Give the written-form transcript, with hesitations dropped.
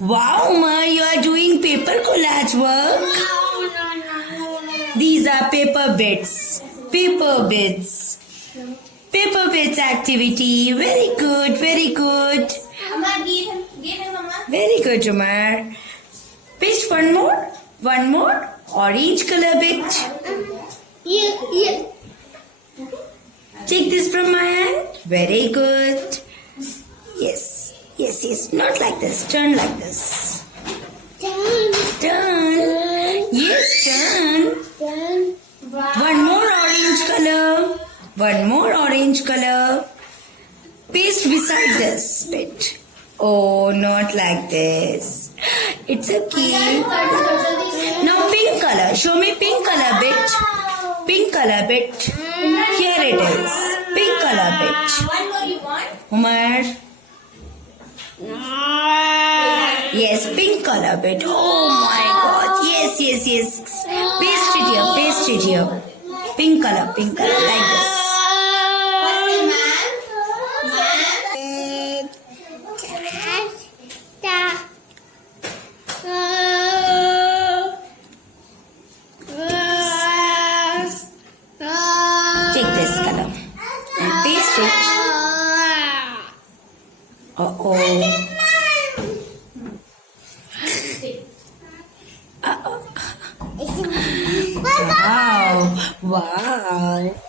Wow, Ma, you are doing paper collage work. No. These are paper bits. Paper bits. Paper bits activity. Very good, very good. Mama, give him, Mama. Very good, Umar. Paste one more. One more. Orange color bit. Yeah. Take this from my hand. Very good. Yes. Not like this. Turn like this. Turn. Yes, turn. One more orange color. One more orange color. Paste beside this bit. Oh, not like this. It's okay. Now pink color. Show me pink color bit. Pink color bit. Here it is. Pink color bit. One more you want? Umar. Yes, pink color bit. Oh my God. Yes. Paste it here. Pink color, like this. What's the man? Take this color and paste it. Uh-oh. Wow.